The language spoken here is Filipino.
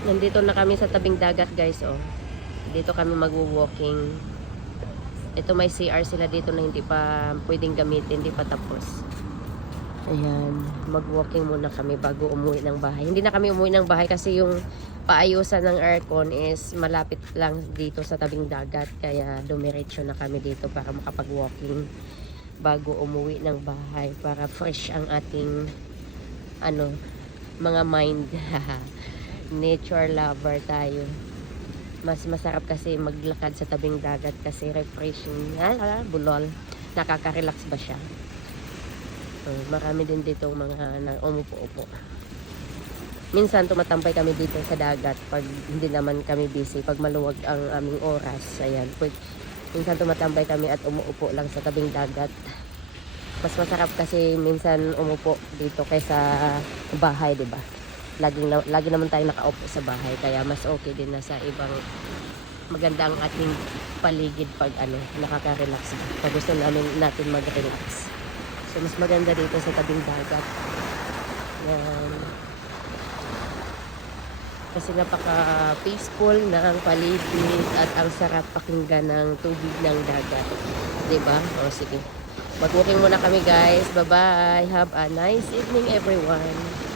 Nandito na kami sa tabing dagat, guys, oh. Dito kami magwo-walking. Ito may CR sila dito na hindi pa pwedeng gamitin, hindi pa tapos. Ayan, mag-walking muna kami bago umuwi ng bahay. Hindi na kami umuwi ng bahay kasi yung paayusan ng aircon is malapit lang dito sa tabing dagat. Kaya dumiretso na kami dito para makapag-walking bago umuwi ng bahay. Para fresh ang ating ano, mga mind. Nature lover tayo. Mas masarap kasi maglakad sa tabing dagat kasi refreshing. Bulol. Nakaka-relax ba siya? Marami din dito mga umupo-upo. Minsan tumatambay kami dito sa dagat pag hindi naman kami busy, pag maluwag ang aming oras. Ayan, minsan tumatambay kami at umuupo lang sa tabing dagat. Mas masarap kasi minsan umupo dito kaysa bahay, 'di ba? Lagi naman tayo nakaupo sa bahay, kaya mas okay din na sa ibang maganda ang ating paligid pag nakaka-relax. Pag gusto natin mag-relax. So, mas maganda dito sa tabing dagat. Yan. Kasi napaka-peaceful ng paligid at ang sarap pakinggan ng tubig ng dagat. Diba? O, sige. Mag-walking muna kami, guys. Bye-bye. Have a nice evening, everyone.